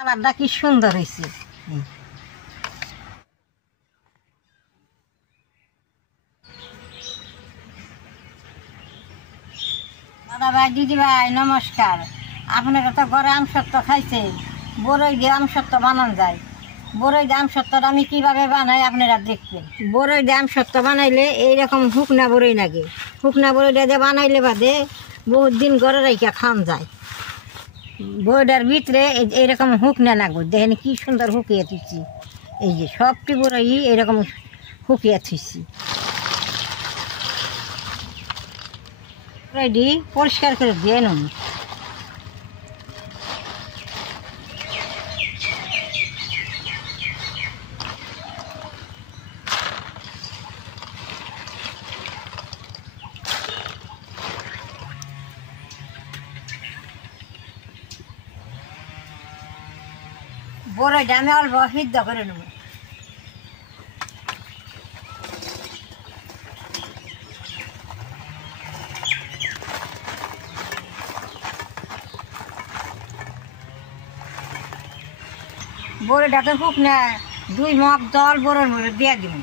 কালারটা কি সুন্দর হয়েছে। দাদা ভাই, দিদি ভাই, নমস্কার। আপনারা তো ঘরে আমসত্ব খাইছে, বড়ই দিয়ে আমসত্ব বানানো যায়। বড়ই দিয়ে আমসত্বটা আমি কিভাবে বানাই আপনারা দেখবেন। বড়ই দিয়ে আমসত্ব বানাইলে এইরকম শুকনা বড়ই লাগে। শুকনা বড়ইটা দিয়ে বানাইলে বাদে বহুত দিন ঘরে রাইখা খাওয়া যায়। বড়িটার ভিতরে এইরকম শুকনা লাগবে। দেখেন কি সুন্দর শুকিয়ে তুলছি। এই যে সবটি বড়ই এরকম শুকিয়ে থুইছি। বড়ইটি পরিষ্কার করে দিয়ে নেব। বড়ইটা আমি অল্প সিদ্ধ করে নেব। বড়িটাতে শুকনা 2 মগ জল বড়ির মধ্যে দিয়ে দিব।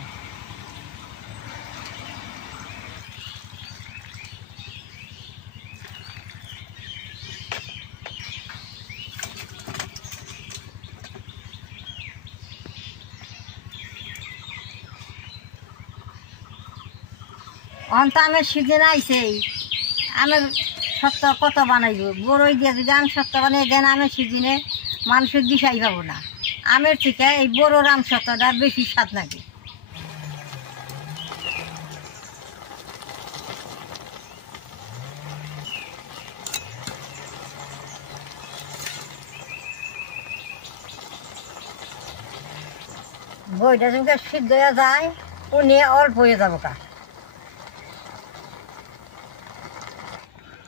অন্ত আমের সিজন আইছে, আমের সত্য কত বানাইব। বড়ই দিয়ে যদি আম সত্য বানিয়ে দেন আমের সিজনে মানুষের দিশাই পাবো না। আমের থেকে এই বড়োর আম সত্যটা বেশি স্বাদ লাগে। বইটা যখন সিদ্ধ হয়ে যায় উনি অল্প হয়ে যাবো কা।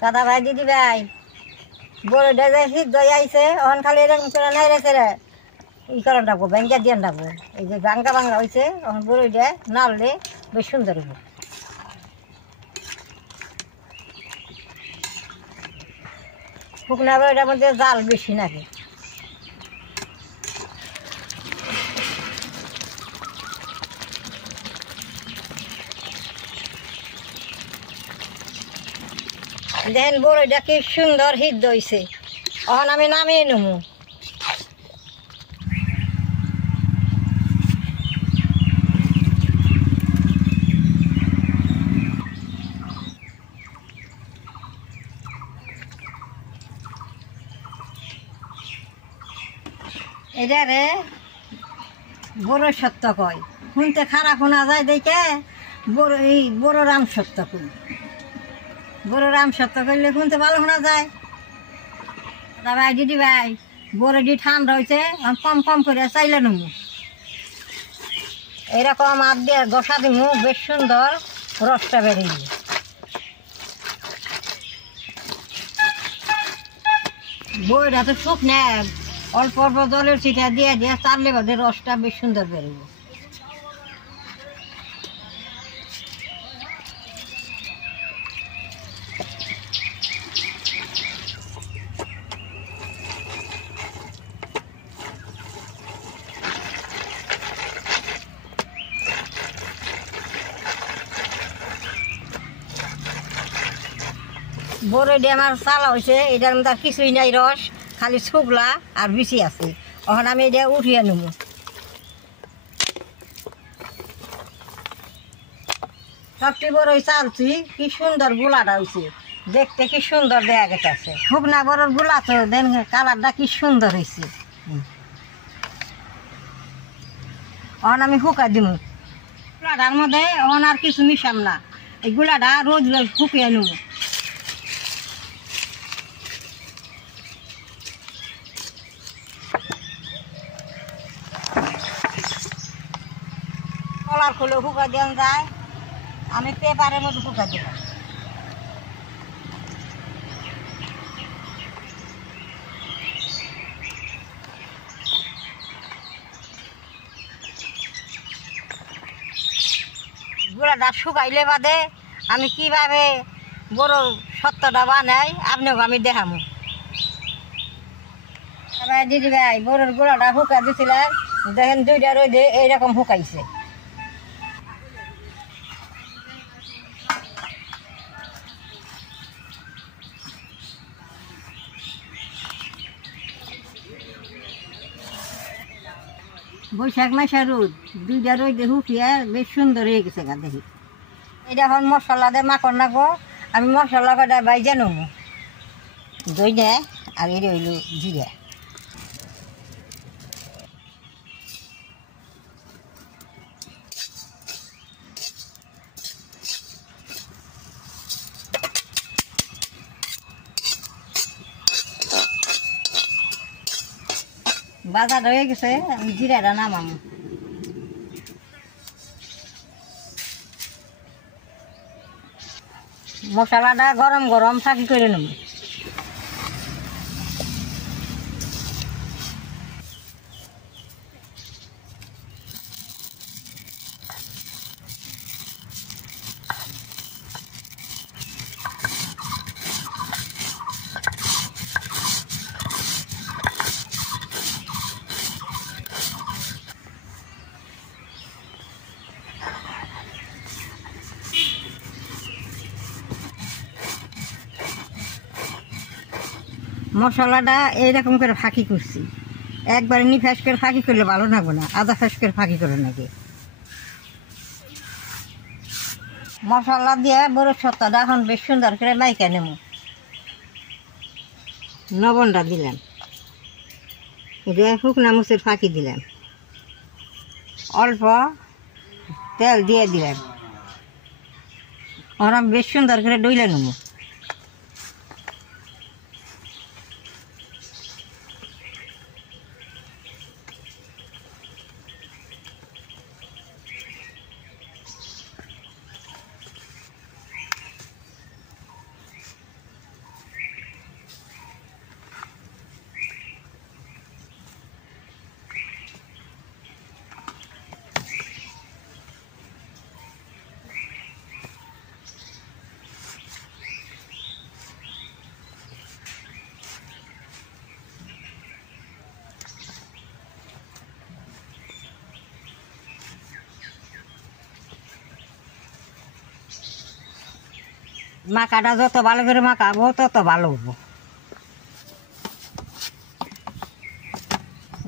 দাদা ভাই, দিদি ভাই, বড়িটা যে সিদ্ধ হয়ে আইছে ওখান খালি এরকম করে নাই রেছে রে ই করান রাখবো, ব্যাংকা দিয়ে রাখবো। এই যে বাঙ্গা বাঙ্গা হয়েছে ওখান বড়িটা নাড়লে বেশ সুন্দর হইব। শুকনা বড়িটার মধ্যে জাল বেশি নাকি। দেখেন বড়িটা কি সুন্দর সিদ্ধ হয়েছে। এখন আমি নামিয়ে নেব। এটারে বড় সত্য কয়, শুনতে খারাপ শোনা যায় দেখে এই বড় রাম সত্য কই। বড় রাম সত্য করলে শুনতে ভালো শোনা যায়। দাদা ভাই, দিদি ভাই, বড়িটি ঠান্ডা হয়েছে, কম কম করে চাইলে নেব। এরকম আর দিয়ে গসা দিব, বেশ সুন্দর রসটা বেরিয়ে। বইটা তো শুকনা, অল্প অল্প জলের ছিটা দিয়ে দিয়ে চাললে বাদে রসটা বেশ সুন্দর বেরোবে। বড়িটি আমার চালা হয়েছে, এটার মধ্যে কিছুই নাই, রস খালি শুকলা আর বিচি আছে। এখন আমি এটা উঠিয়ে নেব। সবটি বড়ই চালছি, কি সুন্দর গোলাটা হয়েছে, দেখতে কি সুন্দর দেখা গেছে। শুকনা বড়োর গোলা তো দেন কালারটা কি সুন্দর হয়েছে। এখন আমি শুকাই দিব। গোলাটার মধ্যে এখন আর কিছু মিশাম না, এই গোলাটা রোজ রোজ শুকিয়ে নেব। কলার খুলে শুকাই দেওয়া যায়, আমি পেপারের মধ্যে শুকাই দেব। গুঁড়াটা শুকাইলে বাদে আমি কিভাবে বড় সত্যটা বানাই আপনাকে আমি দেখাবো। ভাই দিদি ভাই বড়োর গোড়াটা শুকা দিছিলাম, দেখেন দুইটা রোদে এইরকম শুকাইছে। বৈশাখ মাসের রোদ, দুইটা রোদে শুকিয়ে বেশ সুন্দর হয়ে গেছে গা দেখি। এটা এখন মশলা দিয়ে মাখন রাখবো। আমি মশলা কটা বাইজা নেবো, দই দেয় আর এটা হইল জিরা। বাজার হয়ে গেছে, আমি জিরাটা নামাম। মশলাটা গরম গরম ফাঁকি করে নেব। মশলাটা এইরকম করে ফাঁকি করছি, একবারে নিফাস করে ফাঁকি করলে ভালো লাগবে না, আধা ফাঁস করে ফাঁকি করে নাকি। মশলা দিয়ে বড় সত্তাটা এখন বেশ সুন্দর করে মাইকা নেব। লবণটা দিলাম, শুকনা মুচের ফাঁকি দিলাম, অল্প তেল দিয়ে দিলাম। ওরা বেশ সুন্দর করে ডইলে নেব। মাখাটা যত ভালো করে মাখাবো তত ভালো হবো।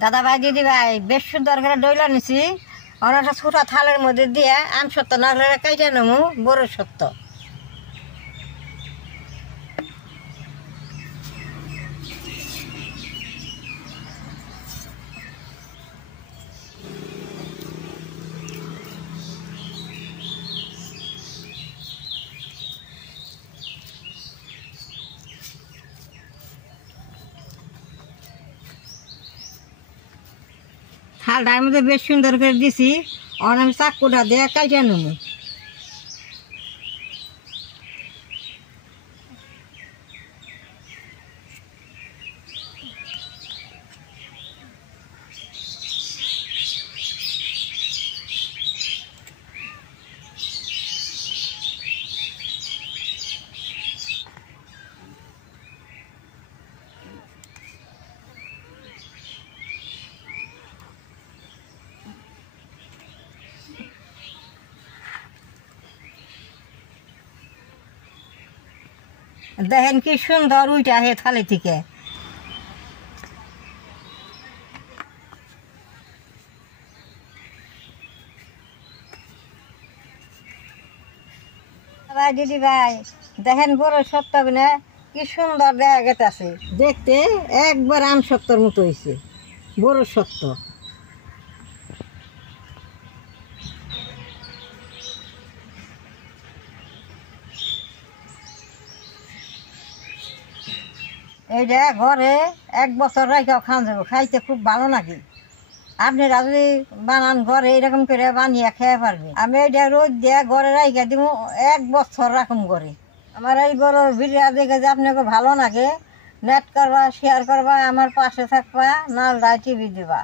দাদা ভাই দিদি ভাই বেশ সুন্দর করে ডইলা নিছি। অনেকটা ছোটা থালের মধ্যে দিয়ে আমসত্ব নাড়লে কাইটে নেবো বড় সত্য। থালটার মধ্যে বেশ সুন্দর করে দিছি, অনেক চাকুটা দিয়ে কাইটে নেব। দেখেন কি সুন্দর উইটা হে থালি থেকে। ভাই দিদি ভাই দেখেন বড় সত্য কিনা কি সুন্দর দেখা গেছে, দেখতে একবার আম সত্যর মতো হয়েছে বড় সত্য। এইটা ঘরে 1 বছর রাখাও খাওয়া যাবো, খাইতে খুব ভালো নাকি। আপনারা যদি বানান ঘরে এরকম করে বানিয়ে খেয়ে পারবেন। আমি এইটা রোদ দিয়ে ঘরে রাখা দিব, 1 বছর রাখুন ঘরে। আমার এই গরুর ভিডিও দেখে যে আপনাকে ভালো লাগে, নেট করবা, শেয়ার করবা, আমার পাশে থাকবা, নাল টিভি দিবা।